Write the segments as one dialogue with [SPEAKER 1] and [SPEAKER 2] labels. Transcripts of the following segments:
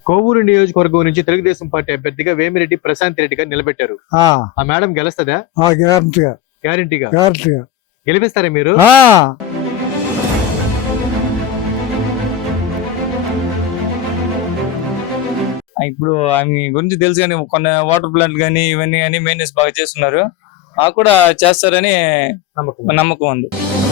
[SPEAKER 1] కోవూరు నియోజకవర్గం నుంచి తెలుగుదేశం పార్టీ అభ్యర్థిగా వేమిరెడ్డి ప్రశాంత్ రెడ్డి గారు నిలబెట్టారు. ఆ మేడం గెలుస్తుందా? గ్యారంటీగా గెలిపిస్తారా మీరు?
[SPEAKER 2] ఇప్పుడు ఆమె గురించి తెలుసు కానీ కొన్ని వాటర్ ప్లాంట్ కానీ ఇవన్నీ కానీ మెయింటెనెన్స్ బాగా చేస్తున్నారు. ఆ కూడా చేస్తారని నమ్మకం ఉంది.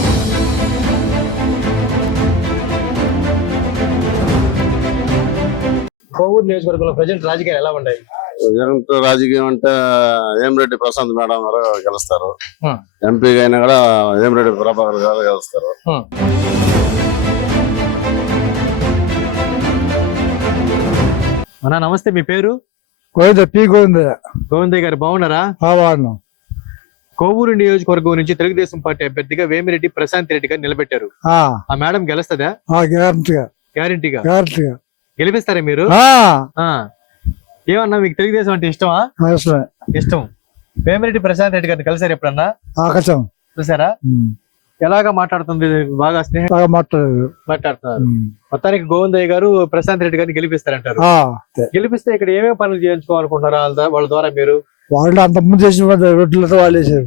[SPEAKER 1] కోవూరు నియోజకవర్గంలో ప్రజెంట్ రాజకీయాలు ఎలా ఉన్నాయి?
[SPEAKER 3] రాజకీయం అంటే వేమిరెడ్డి ప్రశాంత్ మేడం గారు గెలుస్తారు. ఎంపీగా అయినా కూడా వేమిరెడ్డి ప్రభాకర్ గారు గెలుస్తారు.
[SPEAKER 1] అన్నా నమస్తే, మీ పేరు?
[SPEAKER 4] గోవిందయ్య
[SPEAKER 1] గారు బాగున్నారా? కోవూరు నియోజకవర్గం నుంచి తెలుగుదేశం పార్టీ అభ్యర్థిగా వేమిరెడ్డి ప్రశాంత్ రెడ్డి గారు నిలబెట్టారు. ఆ మేడం గెలుస్తుందా? గ్యారంటీగా గెలిపిస్తారా మీరు? ఏమన్నా మీకు తెలుగుదేశం అంటే ఇష్టమా? ఇష్టం. వేమిరెడ్డి ప్రశాంత్ రెడ్డి గారిని కలిసారు ఎప్పుడన్నా? చూసారా? ఎలాగా మాట్లాడుతుంది? బాగా స్నేహంగా మాట్లాడుతున్నారు. మొత్తానికి గోవిందయ్య గారు ప్రశాంత్ రెడ్డి గారిని గెలిపిస్తారంటారు. గెలిపిస్తే ఇక్కడ ఏమేమి పనులు చేయించుకోవాలనుకుంటున్నారా వాళ్ళ ద్వారా? మీరు
[SPEAKER 4] వాళ్ళు అంత ముందు చేసిన రొట్టెలతో వాళ్ళు వేసారు.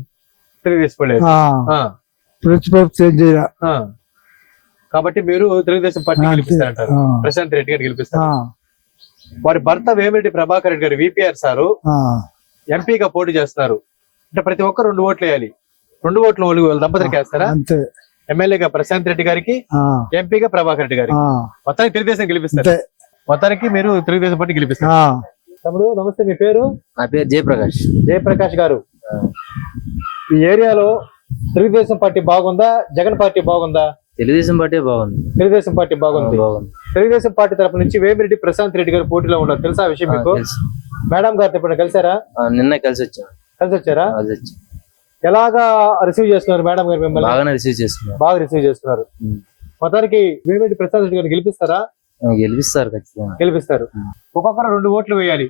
[SPEAKER 1] కాబట్టి మీరు తెలుగుదేశం పార్టీ గెలిపిస్తారంటారు. ప్రశాంత్ రెడ్డి గారు గెలిపిస్తారు. వారి భర్త వేమిరెడ్డి ప్రభాకర్ రెడ్డి గారు విపిఆర్ సారు ఎంపీగా పోటీ చేస్తున్నారు. అంటే ప్రతి ఒక్కరు 2 ఓట్లు వేయాలి. 2 ఓట్లు వాళ్ళ దంపతులకి వేస్తారా? ఎమ్మెల్యేగా ప్రశాంత్ రెడ్డి గారికి, ఎంపీగా ప్రభాకర్ రెడ్డి గారికి. మొత్తానికి తెలుగుదేశం గెలిపిస్తారు. మొత్తానికి మీరు తెలుగుదేశం పార్టీ గెలిపిస్తారు. తమ్ముడు నమస్తే, మీ పేరు?
[SPEAKER 5] నా పేరు జయప్రకాష్.
[SPEAKER 1] జయప్రకాష్ గారు, ఈ ఏరియాలో తెలుగుదేశం పార్టీ బాగుందా, జగన్ పార్టీ బాగుందా?
[SPEAKER 5] తెలుగుదేశం పార్టీ బాగుంది.
[SPEAKER 1] తెలుగుదేశం పార్టీ బాగుంది. తెలుగుదేశం పార్టీ తరపు నుంచి వేమిరెడ్డి ప్రశాంత్ రెడ్డి గారు పోటీలో ఉన్నారు. తెలుసా విషయం మీకు? మేడం గారితో ఎప్పుడైనా కలిసారా?
[SPEAKER 5] నిన్న కలిసి
[SPEAKER 1] వచ్చారా? ఎలాగా రిసీవ్ చేస్తున్నారు మేడం గారు మిమ్మల్ని?
[SPEAKER 5] బాగా రిసీవ్ చేస్తున్నారు.
[SPEAKER 1] బాగా రిసీవ్ చేస్తున్నారు. మొత్తానికి వేమిరెడ్డి ప్రశాంత్ రెడ్డి గారు గెలిపిస్తారా?
[SPEAKER 5] గెలిపిస్తారు, ఖచ్చితంగా
[SPEAKER 1] గెలిపిస్తారు. ఒక్కొక్కరు 2 ఓట్లు వేయాలి.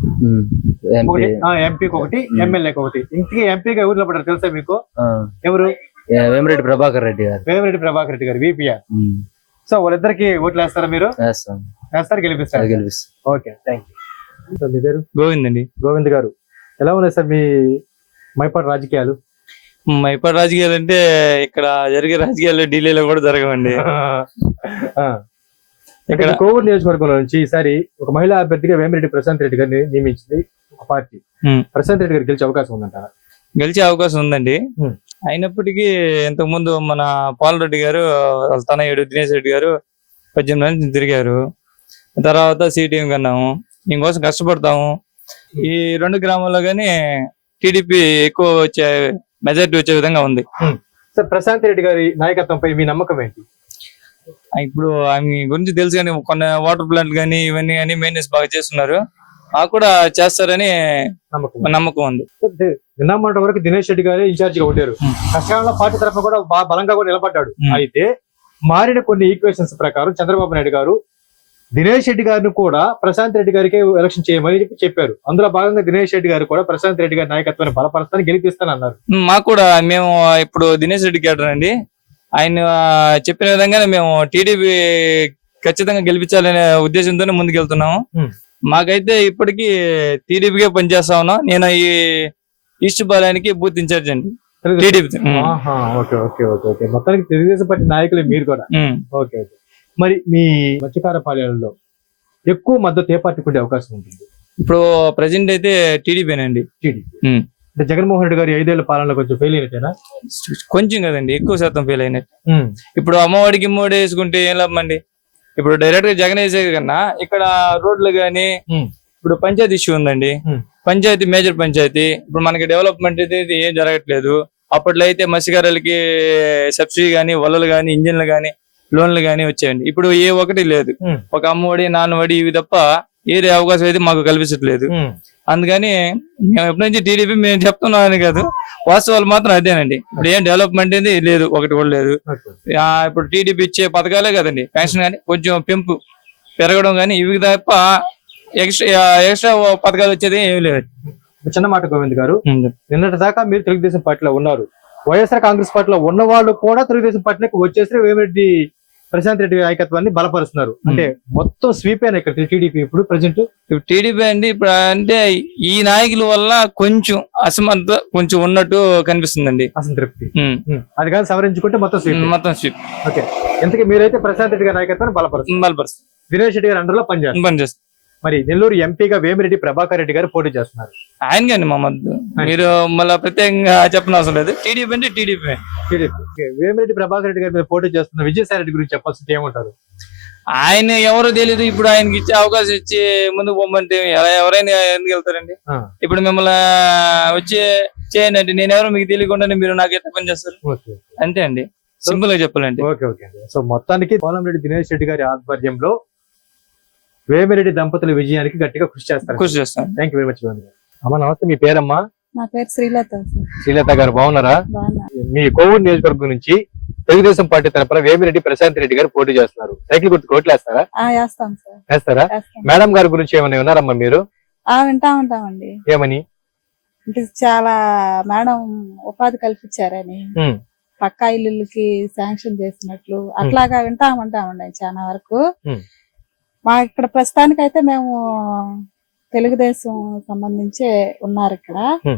[SPEAKER 1] ఎంపీకి ఒకటి, ఎమ్మెల్యేకి ఒకటి. ఇంటికి ఎంపీగా ఎవరు నిలబడ్డారు తెలుసా మీకు? ఎవరు?
[SPEAKER 5] వేమిరెడ్డి ప్రభాకర్ రెడ్డి గారు.
[SPEAKER 1] వేమిరెడ్డి ప్రభాకర్ రెడ్డి గారు విపిఆర్. సో వాళ్ళిద్దరికి ఓట్లు వేస్తారా మీరు? వేస్తారు, గెలిపిస్తారు. Okay, thank you. మీ పేరు?
[SPEAKER 2] గోవింద్ అండి.
[SPEAKER 1] గోవింద్ గారు, ఎలా ఉన్నాయి సార్ మీ మైపాడు రాజకీయాలు?
[SPEAKER 2] మైపాడు రాజకీయాలు అంటే ఇక్కడ జరిగే రాజకీయాలు ఢిల్లీలో కూడా జరగవండి.
[SPEAKER 1] ఇక్కడ కోవూరు నియోజకవర్గంలో నుంచి ఈసారి ఒక మహిళా అభ్యర్థిగా వేమిరెడ్డి ప్రశాంత్ రెడ్డి గారిని నియమించింది ఒక పార్టీ. ప్రశాంత్ రెడ్డి గారు గెలిచే అవకాశం ఉందంటారా?
[SPEAKER 2] గెలిచే అవకాశం ఉందండి. అయినప్పటికీ ఇంతకు ముందు మన పాలరెడ్డి గారు వాళ్ళ తనయుడు దినేష్ రెడ్డి గారు 18 మంది తిరిగారు. తర్వాత సిటీఎం కన్నాము, ఇంకోసం కష్టపడతాము. ఈ 2 గ్రామాల్లో గానీ టీడీపీ ఎక్కువ వచ్చే మెజారిటీ వచ్చే విధంగా ఉంది.
[SPEAKER 1] సార్, ప్రశాంత్ రెడ్డి గారి నాయకత్వంపై మీ నమ్మకం ఏంటి?
[SPEAKER 2] ఇప్పుడు ఆమె గురించి తెలుసు కానీ కొన్ని వాటర్ ప్లాంట్ కానీ ఇవన్నీ కానీ మెయింటెనెన్స్ బాగా చేస్తున్నారు. ఆ కూడా చేస్తారని నమ్మకం ఉంది.
[SPEAKER 1] నిన్నమాట వరకు దినేష్ రెడ్డి గారు ఇన్ఛార్జ్ గా ఉండారు. కష్టకాలంలో పార్టీ తరఫున కూడా బలంగా కూడా నిలబడ్డాడు. అయితే మారిన కొన్ని ఈక్వేషన్స్ ప్రకారం చంద్రబాబు నాయుడు గారు దినేష్ రెడ్డి గారిని కూడా ప్రశాంత్ రెడ్డి గారికి ఎలక్షన్ చేయమని చెప్పారు. అందులో భాగంగా దినేష్ రెడ్డి గారు కూడా ప్రశాంత్ రెడ్డి గారి నాయకత్వాన్ని బలపరుస్తాను, గెలిపిస్తాను అన్నారు.
[SPEAKER 2] మాకు కూడా మేము ఇప్పుడు దినేష్ రెడ్డి కేటర్ అండి, ఆయన చెప్పిన విధంగానే మేము టీడీపీ ఖచ్చితంగా గెలిపించాలనే ఉద్దేశంతోనే ముందుకెళ్తున్నాము. మాకైతే ఇప్పటికీ టీడీపీకే పనిచేస్తా ఉన్నా. నేను ఈ ఈస్ట్ పాలయానికి బూత్ ఇన్ఛార్జ్ అండి టీడీపీ.
[SPEAKER 1] మొత్తానికి తెలుగుదేశం పార్టీ నాయకులే మీరు కూడా. ఓకే. మరి మీ మత్స్యకారపాలెంలో ఎక్కువ మద్దతు ఏ పార్టీకి ఉండే అవకాశం ఉంటుంది?
[SPEAKER 2] ఇప్పుడు ప్రజెంట్ అయితే టీడీపీనండి.
[SPEAKER 1] అంటే జగన్మోహన్ రెడ్డి గారి 5 ఏళ్ల పాలనలో కొంచెం ఫెయిల్ అయినట్టేనా?
[SPEAKER 2] కొంచెం కదండి, ఎక్కువ శాతం ఫెయిల్ అయినట్టు. ఇప్పుడు అమ్మఒడికి ఇమ్మఒడి వేసుకుంటే ఏం లాభం అండి? ఇప్పుడు డైరెక్ట్ గా జగన్ వేసే కన్నా ఇక్కడ రోడ్లు గానీ, ఇప్పుడు పంచాయతీ ఇష్యూ ఉందండి. పంచాయతీ మేజర్ పంచాయతీ, ఇప్పుడు మనకి డెవలప్మెంట్ అయితే ఏం జరగట్లేదు. అప్పట్లో అయితే మత్స్యకారులకి సబ్సిడీ గానీ, వలలు గానీ, ఇంజిన్లు గానీ, లోన్లు గానీ వచ్చాయండి. ఇప్పుడు ఏ ఒక్కటి లేదు. ఒక అమ్మఒడి, నాన్నఒడి ఇవి తప్ప ఏరే అవకాశం అయితే మాకు కల్పించట్లేదు. అందుకని మేము ఎప్పటి నుంచి టీడీపీ మేము చెప్తున్నామని కాదు, వాస్తవాలు మాత్రం అదేనండి. ఇప్పుడు ఏం డెవలప్మెంట్ అనేది లేదు, ఒకటి కూడా లేదు. ఇప్పుడు టీడీపీ ఇచ్చే పథకాలే కదండి, పెన్షన్ కానీ కొంచెం పెంపు పెరగడం కానీ ఇవి తప్ప ఎక్స్ట్రా పథకాలు వచ్చేది ఏమి లేదు.
[SPEAKER 1] చిన్న మాట గోవింద్ గారు, నిన్నటి దాకా మీరు తెలుగుదేశం పార్టీలో ఉన్నారు. వైఎస్ఆర్ కాంగ్రెస్ పార్టీలో ఉన్న వాళ్ళు కూడా తెలుగుదేశం పార్టీలోకి వచ్చేసి వేమిరెడ్డి ప్రశాంత్ రెడ్డి నాయకత్వాన్ని బలపరుస్తున్నారు. అంటే మొత్తం స్వీప్ అయినా ఇక్కడ టీడీపీ ఇప్పుడు ప్రజెంట్.
[SPEAKER 2] ఇప్పుడు టీడీపీ అండి ఇప్పుడు అంటే ఈ నాయకుల వల్ల కొంచెం అసమర్థ కొంచెం ఉన్నట్టు కనిపిస్తుందండి.
[SPEAKER 1] అసంతృప్తి అది కాదు సవరించుకుంటే మొత్తం స్వీప్.
[SPEAKER 2] మొత్తం స్వీప్.
[SPEAKER 1] ఓకే, ఎంతకీ మీరైతే ప్రశాంత్ రెడ్డి గారి నాయకత్వాన్ని బలపరుస్తారు. దినేష్ రెడ్డి గారి అండర్లో పనిచేస్తారు. మరి నెల్లూరు ఎంపీగా వేమిరెడ్డి ప్రభాకర్ రెడ్డి గారు పోటీ చేస్తున్నారు.
[SPEAKER 2] ఆయనకండి మా మద్దతు. మీరు మళ్ళీ ప్రత్యేకంగా చెప్పనవసరం లేదు. టీడీపీ అంటే టీడీపీ.
[SPEAKER 1] వేమిరెడ్డి ప్రభాకర్ రెడ్డి గారి మీద పోటీ చేస్తున్న విజయసాయి రెడ్డి గురించి చెప్పాల్సింది ఏమంటారు?
[SPEAKER 2] ఆయన ఎవరో తెలియదు. ఇప్పుడు ఆయనకి ఇచ్చే అవకాశం ఇచ్చి ముందుకు పోమంటే ఎవరైనా ఎందుకు వెళ్తారండి? ఇప్పుడు మిమ్మల్ని వచ్చి చేయండి అంటే నేను ఎవరో మీకు తెలియకుండానే మీరు నాకైతే పని చేస్తారు. అంతే అండి, సింపుల్ గా చెప్పాలండి.
[SPEAKER 1] Okay okay. సో మొత్తానికి పోలంరెడ్డి దినేష్ రెడ్డి గారి ఆధ్వర్యంలో వేమిరెడ్డి దంపతుల విజయానికి గట్టిగా కృషి చేస్తాను. Thank you very much. అమ్మా నమస్తే, మీ పేరమ్మా?
[SPEAKER 6] నా పేరు శ్రీలత.
[SPEAKER 1] శ్రీలత గారు బాగున్నారా? మీ కోవూరు నియోజకవర్గం నుంచి తెలుగుదేశం పార్టీ తరఫున వేమిరెడ్డి ప్రశాంత్ రెడ్డి గారు పోటీ చేస్తున్నారు. సైకిల్ గుర్తు కోట్లు వేస్తారా? వేస్తారా? మేడం గారి గురించి ఏమైనా ఉన్నారమ్మా మీరు?
[SPEAKER 6] వింటా ఉంటామండి.
[SPEAKER 1] ఏమని?
[SPEAKER 6] అంటే చాలా మేడం ఉపాధి కల్పించారని, పక్కా ఇల్లుకి శాంక్షన్ చేసినట్లు అట్లాగా వింటామంటామండి చాలా వరకు. మా ఇక్కడ ప్రస్తుతానికి అయితే మేము తెలుగుదేశం సంబంధించే ఉన్నారు ఇక్కడ.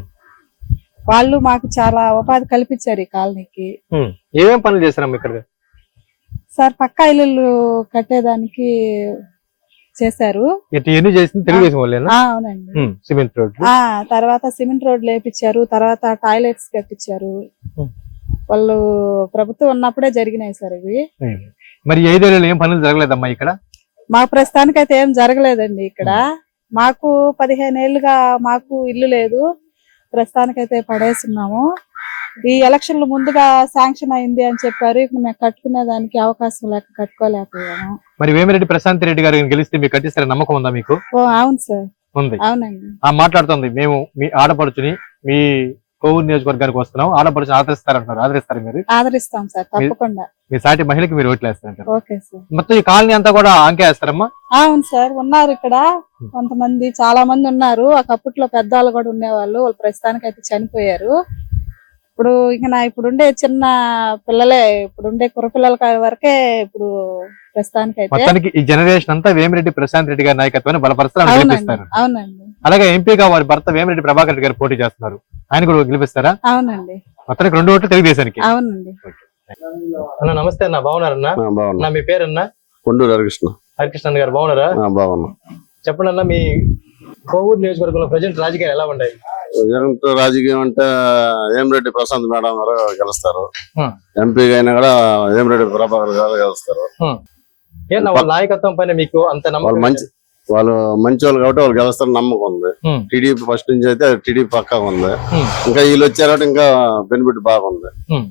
[SPEAKER 6] వాళ్ళు మాకు చాలా ఉపాధి కల్పించారు ఈ కాలనీకి.
[SPEAKER 1] ఏమేం పనులు చేశారమ్మా ఇక్కడ?
[SPEAKER 6] సార్ పక్కా ఇల్లు కట్టేదానికి చేశారు.
[SPEAKER 1] ఎన్ని చేసింది తెలుగుదేశం వాళ్ళేనా?
[SPEAKER 6] అవునండి.
[SPEAKER 1] సిమెంట్ రోడ్,
[SPEAKER 6] తర్వాత సిమెంట్ రోడ్లు వేపించారు, తర్వాత టాయిలెట్స్ కట్టించారు. వాళ్ళు ప్రభుత్వం ఉన్నప్పుడే జరిగినాయి సార్ ఇవి.
[SPEAKER 1] మరి 5 ఏళ్ళలో ఏం పనులు జరగలేదమ్మా ఇక్కడ?
[SPEAKER 6] మా ప్రస్తుతానికి అయితే ఏం జరగలేదండి ఇక్కడ. మాకు 15 ఏళ్ళుగా మాకు ఇల్లు లేదు. ప్రస్తుతానికైతే పడేస్తున్నాము. ఈ ఎలక్షన్లు ముందుగా శాంక్షన్ అయింది అని చెప్పారు. ఇప్పుడు మేము కట్టుకునే దానికి అవకాశం లేక కట్టుకోలేకపోయాము.
[SPEAKER 1] మరి వేమిరెడ్డి ప్రశాంత్ రెడ్డి గారు గెలిస్తే మీకు కట్టిస్తారని నమ్మకం ఉందా మీకు?
[SPEAKER 6] అవును సార్,
[SPEAKER 1] ఉంది.
[SPEAKER 6] అవునండి.
[SPEAKER 1] మాట్లాడుతుంది, మేము మీ ఆడపడుచుని మీ కోవూరు నియోజకవర్గానికి వస్తున్నాం, ఆడపడుచుని ఆదరిస్తారంటారు. ఆదరిస్తారు మీరు?
[SPEAKER 6] ఆదరిస్తాం సార్, తప్పకుండా.
[SPEAKER 1] మీ సాటి మహిళకి మీరు ఓట్లు వేస్తారంటారు.
[SPEAKER 6] Okay sir.
[SPEAKER 1] మొత్తం ఈ కాలనీ అంతా కూడా అంకే వేస్తారమ్మా?
[SPEAKER 6] అవును సార్, ఉన్నారు ఇక్కడ కొంతమంది, చాలా మంది ఉన్నారు. ఒకప్పట్లో పెద్దవాళ్ళు కూడా ఉండేవాళ్ళు. వాళ్ళు ప్రస్తుతానికి అయితే చనిపోయారు. ఇప్పుడు ఇప్పుడుండే చిన్న పిల్లలే, ఇప్పుడుండే కుర్రపిల్లల వరకే ఇప్పుడు ప్రస్తుతానికి
[SPEAKER 1] మొత్తానికి ఈ జనరేషన్ అంతా వేమిరెడ్డి ప్రశాంత్ రెడ్డి గారి నాయకత్వాన్ని బలపరుస్తారు, గెలిపిస్తారు.
[SPEAKER 6] అవునండి.
[SPEAKER 1] అలాగే ఎంపీగా వారి భర్త వేమిరెడ్డి ప్రభాకర్ రెడ్డి గారు పోటీ చేస్తున్నారు. ఆయన కూడా గెలిపిస్తారా?
[SPEAKER 6] అవునండి.
[SPEAKER 1] మొత్తానికి 2 ఓట్లు తెలుగుదేశానికి.
[SPEAKER 6] అవునండి.
[SPEAKER 1] అన్న నమస్తే అన్న, బాగున్నారన్నా?
[SPEAKER 3] బాగున్నా.
[SPEAKER 1] మీ పేరన్నా?
[SPEAKER 3] కొండూరు హరికృష్ణ.
[SPEAKER 1] హరికృష్ణ గారు బాగున్నారా?
[SPEAKER 3] బాగున్నా.
[SPEAKER 1] చెప్పండి అన్న, మీ కోవూరు నియోజకవర్గంలో ప్రజెంట్ రాజకీయాలు ఎలా ఉన్నాయి?
[SPEAKER 3] రాజకీయం అంటే వేమిరెడ్డి ప్రశాంత్ మేడం గారు గెలుస్తారు. ఎంపీగా అయినా కూడా వేమిరెడ్డి ప్రభాకర్ గారు గెలుస్తారు.
[SPEAKER 1] వాళ్ళ నాయకత్వం పైన మీకు అంత నమ్మకం?
[SPEAKER 3] వాళ్ళు మంచి వాళ్ళు కాబట్టి వాళ్ళు గెలుస్తారు నమ్మకం ఉంది. టీడీపీ ఫస్ట్ నుంచి అయితే టీడీపీ పక్కా ఉంది. ఇంకా వీళ్ళు వచ్చారంటే ఇంకా బెనిఫిట్ బాగుంది.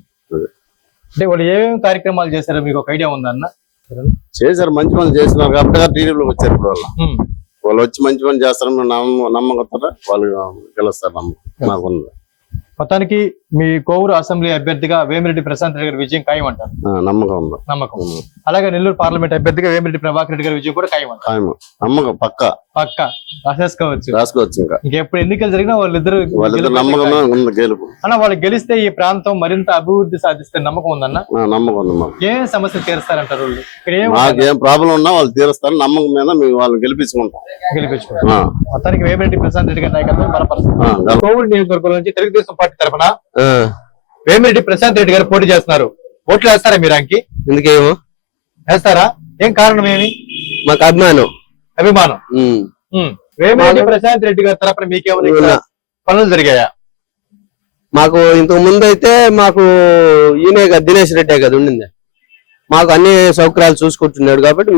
[SPEAKER 1] అంటే వాళ్ళు ఏమేమి కార్యక్రమాలు చేశారో మీకు ఒక ఐడియా ఉందా అన్న?
[SPEAKER 3] చేశారు, మంచి పని చేసినారు కాబట్టి టీడీపీలోకి వచ్చారు. ఇప్పుడు వాళ్ళు వచ్చి మంచి పని చేస్తారని నమ్మకం వాళ్ళు గెలుస్తారు నమ్మకం నాకుంది.
[SPEAKER 1] మొత్తానికి మీ కోవూరు అసెంబ్లీ అభ్యర్థిగా వేమిరెడ్డి ప్రశాంత్ రెడ్డి గారి విజయం ఖాయం అంటారు.
[SPEAKER 3] నమ్మకం ఉంది.
[SPEAKER 1] నమ్మకం. అలాగే నెల్లూరు పార్లమెంట్ అభ్యర్థిగా వేమిరెడ్డి ప్రభాకర్ రెడ్డి గారి విజయం కూడా ఖాయం అంటారు.
[SPEAKER 3] నమ్మకం పక్కా
[SPEAKER 1] రాసుకోవచ్చు. ఇంకా ఎప్పుడు ఎన్నికలు జరిగినా వాళ్ళిద్దరు
[SPEAKER 3] నమ్మకం ఉంది గెలుపు.
[SPEAKER 1] అన్న వాళ్ళు గెలిస్తే ఈ ప్రాంతం మరింత అభివృద్ధి సాధిస్తే నమ్మకం ఉందన్న?
[SPEAKER 3] నమ్మకం ఉంది.
[SPEAKER 1] ఏం సమస్య తీరుస్తారంటారు వాళ్ళు?
[SPEAKER 3] మాకేం ప్రాబ్లం ఉన్నా వాళ్ళు తీరుస్తారు. నమ్మకం మీద మేము వాళ్ళు గెలిపించుకుంటాం.
[SPEAKER 1] మొత్తానికి వేమిరెడ్డి ప్రశాంత్ రెడ్డి గారి నాయకత్వం బలపరుస్తారు. కోవూరు నియోజకవర్గం నుంచి తెలుగుదేశం పార్టీ తరఫున వేమిరెడ్డి ప్రశాంత్ రెడ్డి గారు పోటీ చేస్తున్నారు. ఓట్లు వేస్తారా మీరు ఆయనకి?
[SPEAKER 5] ఎందుకేమో
[SPEAKER 1] వేస్తారా? ఏం కారణం ఏమి?
[SPEAKER 5] మాకు అభిమానం.
[SPEAKER 1] వేమిరెడ్డి ప్రశాంత్ రెడ్డి గారి తరఫున మీకేమైనా పనులు జరిగాయా?
[SPEAKER 5] మాకు ఇంతకు ముందు అయితే మాకు ఈయనే కదా దినేష్ రెడ్డే కదా ఉండింది. మాకు అన్ని సౌకర్యాలు చూసుకుంటున్నాడు కాబట్టి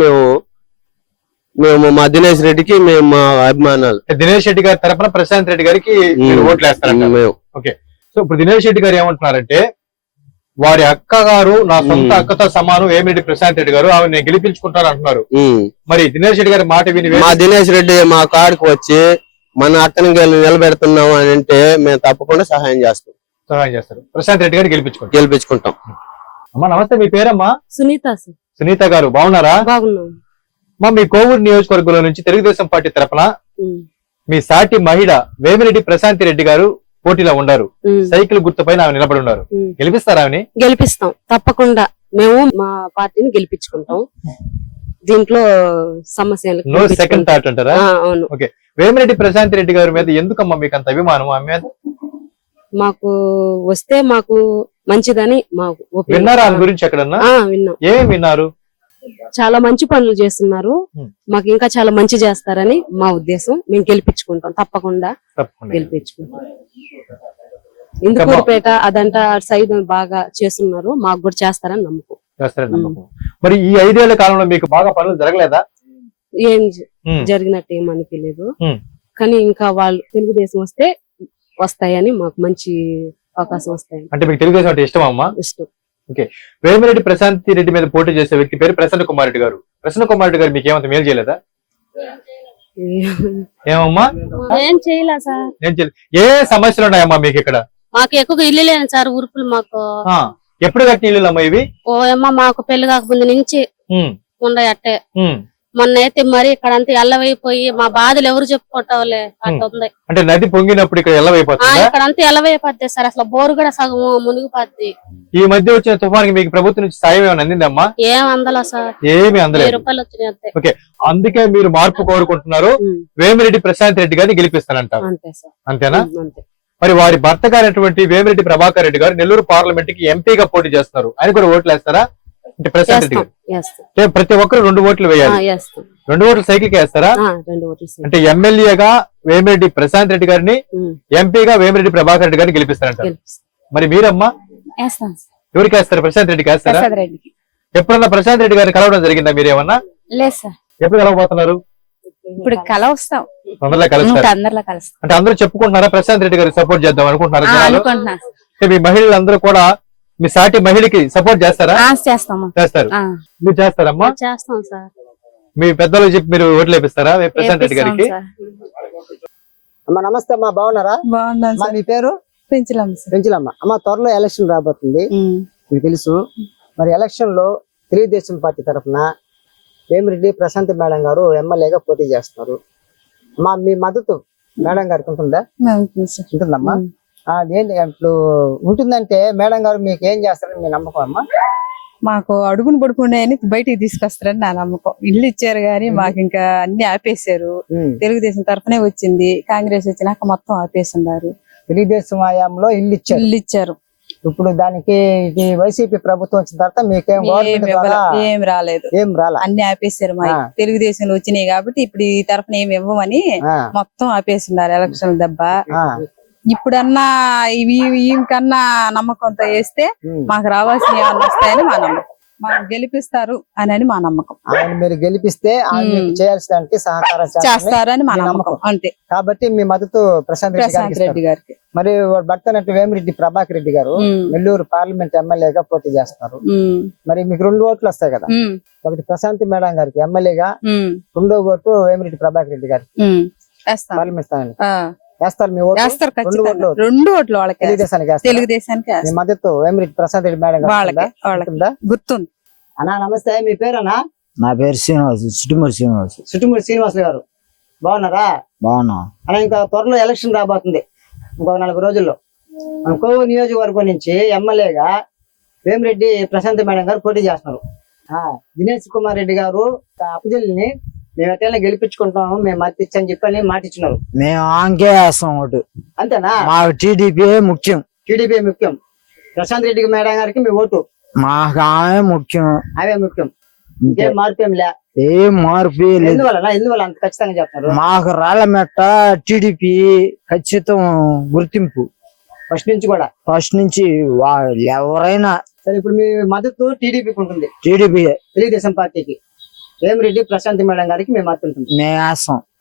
[SPEAKER 5] మేము మా దినేష్ రెడ్డికి మేము మా అభిమానాలు.
[SPEAKER 1] దినేష్ రెడ్డి గారి తరఫున ప్రశాంత్ రెడ్డి గారికి ఓట్లు వేస్తారు. ఓకే. సో ఇప్పుడు దినేష్ రెడ్డి గారు ఏమంటున్నారంటే వారి అక్క గారు నా సొంత అక్కతో సమానం వేమిరెడ్డి ప్రశాంత్ రెడ్డి గారు, ఆమె నేను గెలిపించుకుంటాను అంటున్నారు. మరి దినేష్ రెడ్డి గారి మాట విని
[SPEAKER 5] మా దినేష్ రెడ్డి మా కాడికి వచ్చి మన అక్కని నిలబెడుతున్నాం అని అంటే మేము తప్పకుండా సహాయం చేస్తారు.
[SPEAKER 1] ప్రశాంత్ రెడ్డి గారు గెలిపించుకుంటాం. అమ్మా నమస్తే, మీ పేరమ్మా? సునీత గారు బాగున్నారా? మా మీ కోవూరు నియోజకవర్గంలో నుంచి తెలుగుదేశం పార్టీ తరఫున మీ సాటి మహిళ వేమిరెడ్డి ప్రశాంత్ రెడ్డి గారు పోటీలో ఉన్నారు. సైకిల్ గుర్తుపైన ఆమె నిలబడి ఉన్నారు. గెలిపిస్తారా ఆమెని?
[SPEAKER 7] గెలిపిస్తాం తప్పకుండా. మేము మా పార్టీని గెలిపించుకుంటాం. దీంట్లో సమస్యలు
[SPEAKER 1] నో సెకండ్ థాట్ అంటారా?
[SPEAKER 7] అవును.
[SPEAKER 1] వేమిరెడ్డి ప్రశాంత్ రెడ్డి గారి మీద ఎందుకమ్మా మీకు అంత అభిమానం? ఆమె మీద
[SPEAKER 7] మాకు వస్తే మాకు మంచిదని మాకు opinion.
[SPEAKER 1] విన్నారా ఆమె గురించి ఎక్కడన్నా?
[SPEAKER 7] విన్నాం.
[SPEAKER 1] ఏమేమి విన్నారు?
[SPEAKER 7] చాలా మంచి పనులు చేస్తున్నారు.
[SPEAKER 1] Hmm.
[SPEAKER 7] మాకు ఇంకా చాలా మంచి చేస్తారని మా ఉద్దేశం. మేము గెలిపించుకుంటాం, తప్పకుండా
[SPEAKER 1] తప్పకుండా.
[SPEAKER 7] గెలిపించుకుంటాం. ఇందుకూరుపేట అదంతా సైడ్ బాగా చేస్తున్నారు, మాకు కూడా చేస్తారని నమ్మకం.
[SPEAKER 1] చేస్తారని నమ్మకం. మరి ఈ 5 ఏళ్ల కాలంలో మీకు బాగా పనులు జరగలేదా?
[SPEAKER 7] ఏం
[SPEAKER 1] Hmm.
[SPEAKER 7] జరిగినట్టు ఏం అనిపించలేదు.
[SPEAKER 1] Hmm.
[SPEAKER 7] కానీ ఇంకా వాళ్ళు తెలుగుదేశం వస్తే వస్తాయని మాకు మంచి అవకాశం వస్తాయని
[SPEAKER 1] అంటే మీకు తెలుగుదేశం అంటే ఇష్టమా అమ్మా?
[SPEAKER 7] ఇష్టం.
[SPEAKER 1] వేమిరెడ్డి ప్రశాంత్ రెడ్డి మీద పోటీ చేసే వ్యక్తి పేరు ప్రసన్న కుమార్ రెడ్డి గారు. ప్రసన్న కుమార్ రెడ్డి గారు మీకు ఏమంత మేలు చేయలేదా? ఏమమ్మా?
[SPEAKER 8] ఏం చేయలే సార్.
[SPEAKER 1] ఏం చేయలేదు. ఏ సమస్యలు ఉన్నాయమ్మా మీకు ఇక్కడ?
[SPEAKER 8] మాకు ఎక్కువ ఇల్లు లేదు సార్, ఊరుపులు మాకు.
[SPEAKER 1] ఆ, ఎప్పుడు కట్టిన ఇల్లు అమ్మా ఇవి?
[SPEAKER 8] ఓ అమ్మ మాకు పెళ్లి కాకముందు నుంచి
[SPEAKER 1] ఉమ్,
[SPEAKER 8] ఉన్నాయి అట్టే.
[SPEAKER 1] ఉమ్.
[SPEAKER 8] మొన్న అయితే మరి ఇక్కడ అంతా ఎల్లవైపోయి మా బాధలు ఎవరు చెప్పుకోవటంలే అట్లా ఉంది.
[SPEAKER 1] అంటే నది పొంగినప్పుడు ఇక్కడ ఎల్లవైపోతుందా?
[SPEAKER 8] ఇక్కడ అంతా ఎల్లవైపోద్ది సార్, అసలు బోరు కూడా సగం మునిగిపోద్ది.
[SPEAKER 1] ఈ మధ్య వచ్చిన తుఫానికి మీకు ప్రభుత్వం నుంచి సాయం ఏమైనా అందిందమ్మా?
[SPEAKER 8] ఏం అందలా సార్,
[SPEAKER 1] ఏమి
[SPEAKER 8] 1000
[SPEAKER 1] అందలేదు.
[SPEAKER 8] రూపాయలు వచ్చినాయి అంతే.
[SPEAKER 1] అందుకే మీరు మార్పు కోరుకుంటున్నారు. వేమిరెడ్డి ప్రశాంత్ రెడ్డి గారిని గెలిపిస్తానంటారు,
[SPEAKER 7] అంతే సార్.
[SPEAKER 1] అంతేనా?
[SPEAKER 7] అంతే.
[SPEAKER 1] మరి వారి భర్త గారైనటువంటి వేమిరెడ్డి ప్రభాకర్ రెడ్డి గారు నెల్లూరు పార్లమెంట్ కి ఎంపీగా పోటీ చేస్తున్నారు. ఆయన కూడా ఓట్లు వేస్తారా? అంటే ప్రశాంత్ రెడ్డి గారు అంటే ప్రతి ఒక్కరు 2 ఓట్లు వేయాలి. 2 ఓట్లు సైకిల్ కి వేస్తారా?
[SPEAKER 7] 2 ఓట్లు.
[SPEAKER 1] అంటే ఎమ్మెల్యేగా వేమిరెడ్డి ప్రశాంత్ రెడ్డి గారిని, ఎంపీగా వేమిరెడ్డి ప్రభాకర్ రెడ్డి గారిని గెలిపిస్తారంటారు. మరి మీరమ్మా ఎవరికి వేస్తారు? ప్రశాంత్ రెడ్డికి వేస్తారా? ఎప్పుడన్నా ప్రశాంత్ రెడ్డి గారిని కలవడం జరిగిందా మీరేమన్నా?
[SPEAKER 9] లేదు సార్,
[SPEAKER 1] ఎప్పుడు కలవబోతున్నారు?
[SPEAKER 9] ఇప్పుడు కలవస్తాం,
[SPEAKER 1] తొందరలో కలుస్తారు.
[SPEAKER 9] అందరిలో కలుస్తాం
[SPEAKER 1] అంటే అందరూ చెప్పుకుంటున్నారా ప్రశాంత్ రెడ్డి గారికి సపోర్ట్ చేద్దాం అనుకుంటున్నారా జనాలు?
[SPEAKER 9] అనుకుంటున్నా.
[SPEAKER 1] అంటే మీ మహిళలందరూ కూడా మీ సాటి మహిళకి సపోర్ట్ చేస్తారా?
[SPEAKER 9] చేస్తాము.
[SPEAKER 1] చేస్తారు. మీరు చేస్తారమ్మా?
[SPEAKER 8] చేస్తాం సార్.
[SPEAKER 1] మీ పెద్దలు చెప్పి మీరు ఓట్లు వేపిస్తారా ప్రశాంత్ రెడ్డి గారికి?
[SPEAKER 10] అమ్మ నమస్తే అమ్మా, బాగున్నారా?
[SPEAKER 6] బాగున్నాను
[SPEAKER 10] అమ్మా,
[SPEAKER 6] సార్.
[SPEAKER 10] మీ పేరు? పెంచలమ్మ. అమ్మ త్వరలో ఎలక్షన్ రాబోతుంది, మీకు తెలుసు. మరి ఎలక్షన్ లో తెలుగుదేశం పార్టీ తరఫున వేమిరెడ్డి ప్రశాంత్ మేడం గారు ఎమ్మెల్యేగా పోటీ చేస్తున్నారు. అమ్మా మీ మద్దతు మేడం గారికి ఉంటుందా? ఉంటుందమ్మా. ఏంటి ఇప్పుడు ఉంటుందంటే మేడం గారు మీకు ఏం చేస్తారని మీ నమ్మకం అమ్మా?
[SPEAKER 6] మాకు అడుగును పడుకునే బయటికి తీసుకొస్తారని నా నమ్మకం. ఇల్లు ఇచ్చారు గానీ మాకు ఇంకా అన్ని ఆపేశారు. తెలుగుదేశం తరఫునే వచ్చింది, కాంగ్రెస్ వచ్చినాక మొత్తం ఆపేస్తున్నారు.
[SPEAKER 10] తెలుగుదేశం హయాంలో ఇల్లు ఇచ్చారు. ఇప్పుడు దానికి ఇది వైసీపీ ప్రభుత్వం వచ్చిన తర్వాత మీకేం
[SPEAKER 6] ఏం రాలేదు, అన్ని ఆపేశారు. మా తెలుగుదేశంలో వచ్చినాయి కాబట్టి ఇప్పుడు ఈ తరఫున ఏమి ఇవ్వమని మొత్తం ఆపేస్తున్నారు. ఎలక్షన్ దెబ్బ ఇప్పుడన్నా కన్నా నమ్మకంతో వేస్తే మాకు రావాల్సిన ఏమన్నా వస్తాయని మా నమ్మకం. మాకు గెలిపిస్తారు అని మా నమ్మకం.
[SPEAKER 10] ఆయన మీరు గెలిపిస్తే చేయాల్సిన సహకారం
[SPEAKER 6] చేస్తారని మా నమ్మకం. అంతే
[SPEAKER 10] కాబట్టి మీ మద్దతు ప్రశాంత్ రెడ్డి గారికి. మరి భర్త నటు వేమిరెడ్డి ప్రభాకర్ రెడ్డి గారు నెల్లూరు పార్లమెంట్ ఎమ్మెల్యేగా పోటీ చేస్తారు. మరి మీకు 2 ఓట్లు వస్తాయి కదా. ఒకటి ప్రశాంత్ మేడం గారికి ఎమ్మెల్యేగా, 2వ ఓటు వేమిరెడ్డి ప్రభాకర్ రెడ్డి గారికి పార్లమెంట్ స్థానానికి వేస్తారు. మీ ఓటు
[SPEAKER 6] 2 ఓట్లు వాళ్ళకి,
[SPEAKER 10] తెలుగుదేశానికి. మీ మద్దతు వేమిరెడ్డి ప్రశాంత్ రెడ్డి మేడం
[SPEAKER 6] వాళ్ళకి గుర్తుంది.
[SPEAKER 10] అన్నా నమస్తే, మీ పేరన్నా?
[SPEAKER 4] నా పేరు శ్రీనివాస్, చిట్టుమూరి శ్రీనివాస్.
[SPEAKER 10] చిట్టుమూరి శ్రీనివాస్ గారు బాగున్నారా?
[SPEAKER 4] బాగున్నా.
[SPEAKER 10] అలా ఇంకా త్వరలో ఎలక్షన్ రాబోతుంది, ఇంకొక 4 రోజుల్లో. మన కోవూరు నియోజకవర్గం నుంచి ఎమ్మెల్యేగా వేమిరెడ్డి ప్రశాంత్ మేడం గారు పోటీ చేస్తున్నారు. దినేష్ కుమార్ రెడ్డి గారు అప్పజల్ని మేము ఎట్లా గెలిపించుకుంటాము, మేము మద్దతు ఇచ్చని చెప్పని మాట ఇచ్చినారు.
[SPEAKER 4] మేము ఆంకే వేస్తాం ఓటు.
[SPEAKER 10] అంతేనా?
[SPEAKER 4] మాకు టీడీపీ ముఖ్యం.
[SPEAKER 10] టీడీపీ ముఖ్యం. ప్రశాంత్ రెడ్డి మేడం గారికి మీ ఓటు?
[SPEAKER 4] మాకు ఆమె ముఖ్యం.
[SPEAKER 10] అవే ముఖ్యం. ఇంకేం మార్పు ఏం లే?
[SPEAKER 4] ఏం మార్పు లేదు.
[SPEAKER 10] ఎందువల్ల అంత ఖచ్చితంగా చెప్తారు?
[SPEAKER 4] మాకు రాళ్ళమెట్ట టీడీపీ ఖచ్చితం గుర్తింపు ఫస్ట్ నుంచి ఎవరైనా
[SPEAKER 10] సరే. ఇప్పుడు మీ మద్దతు టీడీపీకి ఉంటుంది?
[SPEAKER 4] టీడీపీ,
[SPEAKER 10] తెలుగుదేశం పార్టీకి వేమిరెడ్డి ప్రశాంత్ మేడం గారికి మేము మద్దతు ఉంటుంది.
[SPEAKER 4] మేము వేస్తాం.